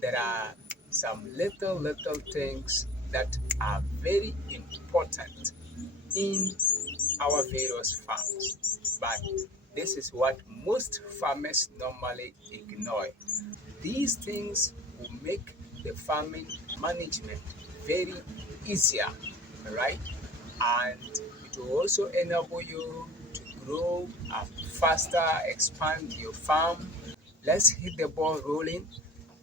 there are some little things that are very important in our various farms, but this is what most farmers normally ignore. These things will make the farming management very easier, right? And it will also enable you to grow faster, expand your farm. Let's hit the ball rolling.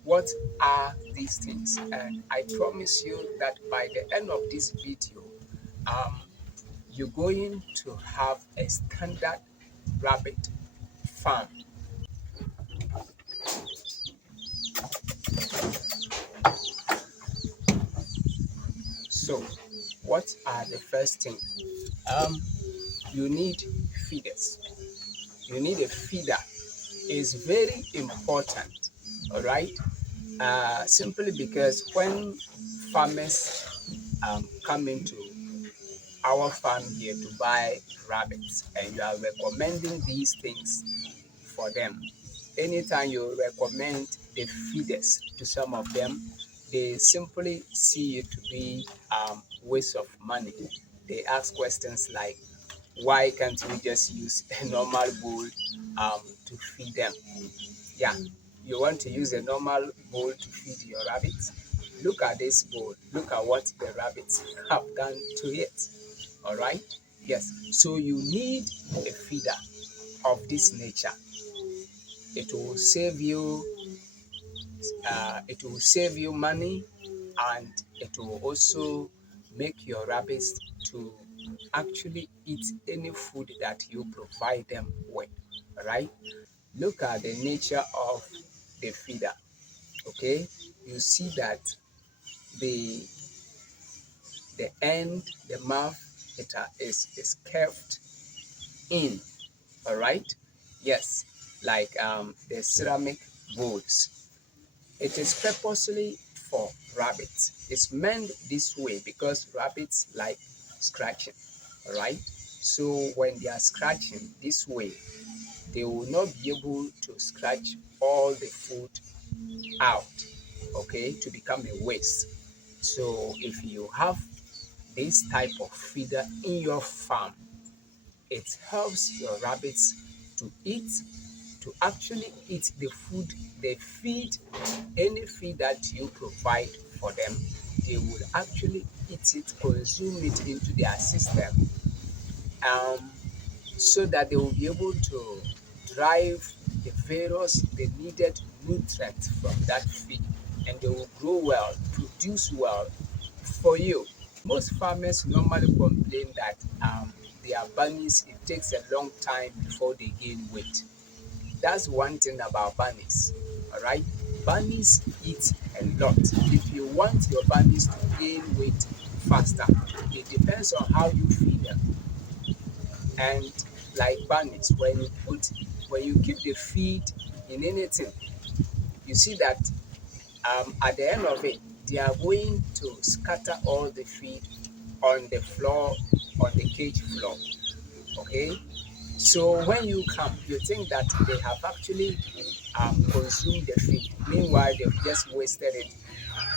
What are these things? And I promise you that by the end of this video, um, you're going to have a standard rabbit farm. So, what are the first thing? Um, you need feeders. You need a feeder. It's very important, all right? Simply because when farmers come into our farm here to buy rabbits and you are recommending these things for them, anytime you recommend the feeders to some of them, they simply see it to be waste of money. They ask questions like, why can't we just use a normal bowl to feed them? Yeah, you want to use a normal bowl to feed your rabbits? Look at this bowl. Look at what the rabbits have done to it. All right? Yes. So you need a feeder of this nature. It will save you. It will save you money, and it will also make your rabbits to actually eat any food that you provide them with. Right? Look at the nature of the feeder. Okay, you see that the the mouth, is curved in. All right, yes, like the ceramic bowls. It is purposely for rabbits. It's meant this way because rabbits like scratching. All right, so when they are scratching this way, they will not be able to scratch all the food out, okay, to become a waste. So if you have this type of feeder in your farm, it helps your rabbits to eat, to actually eat the food they feed. Any feed that you provide for them, they will actually eat it, consume it into their system, um, so that they will be able to drive the needed nutrients from that feed, and they will grow well, produce well for you. Most farmers normally complain that their bunnies, it takes a long time before they gain weight. That's one thing about bunnies. All right, bunnies eat a lot. If you want your bunnies to gain weight faster, it depends on how you feed them. And like bunnies, when you keep the feed in anything, you see that at the end of it, they are going to scatter all the feed on the floor, on the cage floor. Okay, so when you come, you think that they have actually consumed the feed. Meanwhile, they've just wasted it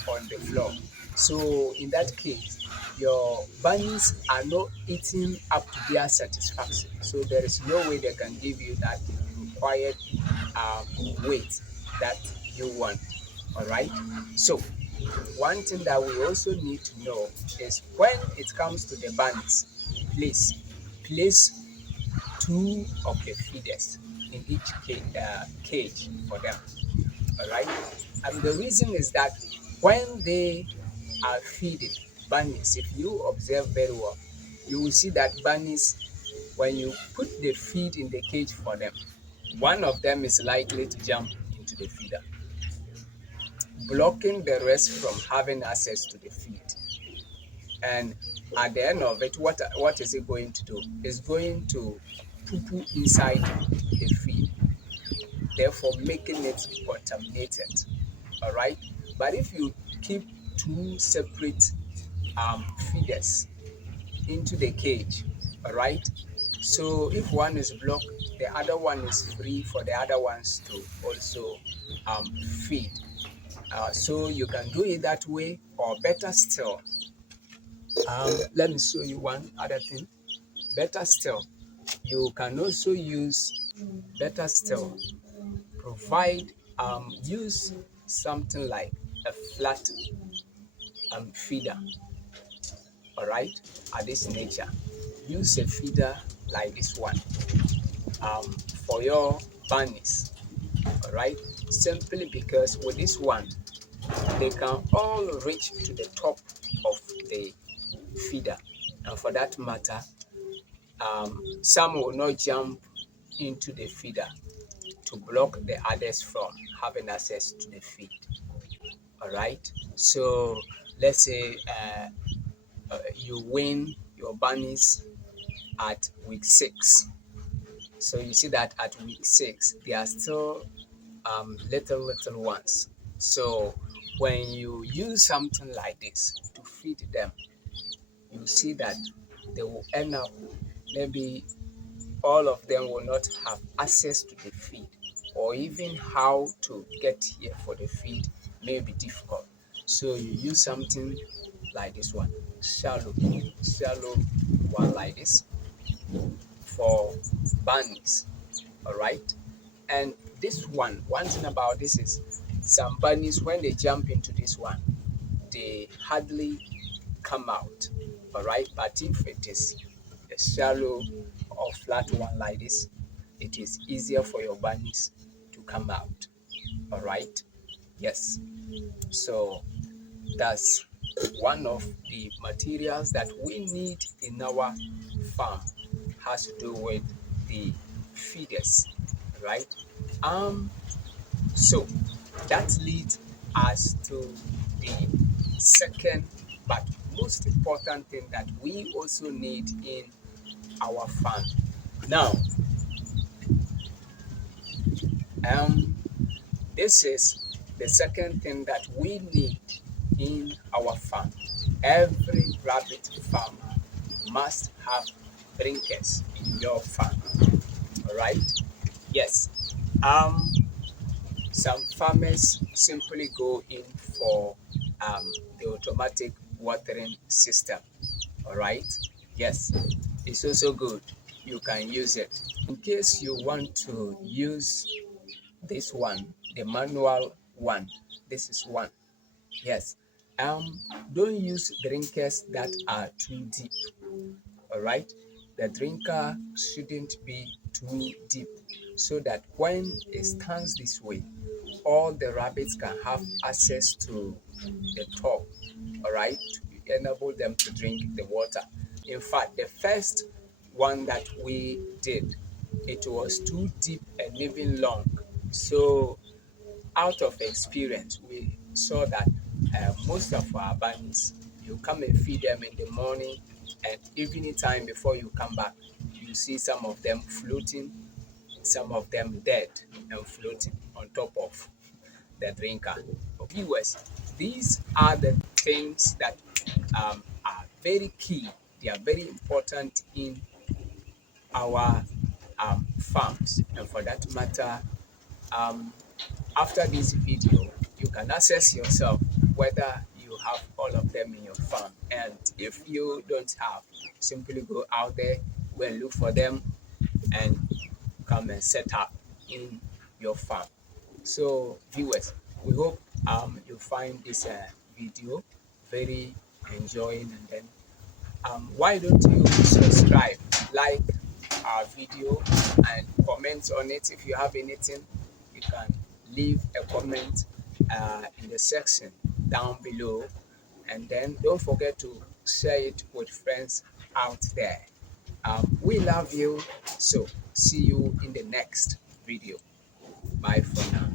on the floor. So in that case, your bunnies are not eating up to their satisfaction. So there is no way they can give you that required um, weight that you want. All right. So one thing that we also need to know is when it comes to the bunnies, please place two of the feeders in each cage for them. All right. And the reason is that when they are feeding bunnies, if you observe very well, you will see that bunnies, when you put the feed in the cage for them, one of them is likely to jump into the feeder, blocking the rest from having access to the feed. And at the end of it, what is it going to do? It's going to poo poo inside the feed, therefore making it contaminated. All right. But if you keep two separate feeders into the cage, all right. So if one is blocked, the other one is free for the other ones to also feed. So you can do it that way, or better still, let me show you one other thing. Better still, you can also use better still, provide use something like a flat feeder, all right, at this nature. Use a feeder like this one for your bunnies, all right, simply because with this one they can all reach to the top of the feeder, and for that matter, some will not jump into the feeder to block the others from having access to the feed. All right. So let's say you win your bunnies at week 6. So you see that at week 6 they are still little ones. So when you use something like this to feed them, you see that they will end up, maybe all of them will not have access to the feed, or even how to get here for the feed may be difficult. So you use something like this one, shallow one like this for bunnies, all right? And this one thing about this is some bunnies, when they jump into this one, they hardly come out, all right? But if it is a shallow or flat one like this, it is easier for your bunnies to come out, all right? Yes. So that's one of the materials that we need in our farm, has to do with the feeders, right? So that leads us to the second but most important thing that we also need in our farm. Now, this is the second thing that we need in our farm. Every rabbit farmer must have drinkers in your farm. All right? Yes. Some farmers simply go in for the automatic watering system. All right? Yes. It's also good. You can use it. In case you want to use this one, the manual one, this is one. Yes. Don't use drinkers that are too deep. All right. The drinker shouldn't be too deep, so that when it stands this way, all the rabbits can have access to the top. All right, to enable them to drink the water. In fact, the first one that we did, it was too deep and even long. So out of experience, we saw that most of our bunnies, you come and feed them in the morning and evening time before you come back, you see some of them floating, some of them dead and floating on top of the drinker. Viewers, these are the things that are very key. They are very important in our farms, and for that matter, after this video, you can assess yourself whether you have all of them in your farm. And if you don't have, simply go out there, go and look for them, and come and set up in your farm. So, viewers, we hope you find this video very enjoying, and then why don't you subscribe, like our video, and comment on it. If you have anything, you can leave a comment in the section down below, and then don't forget to share it with friends out there. We love you, so see you in the next video. Bye for now.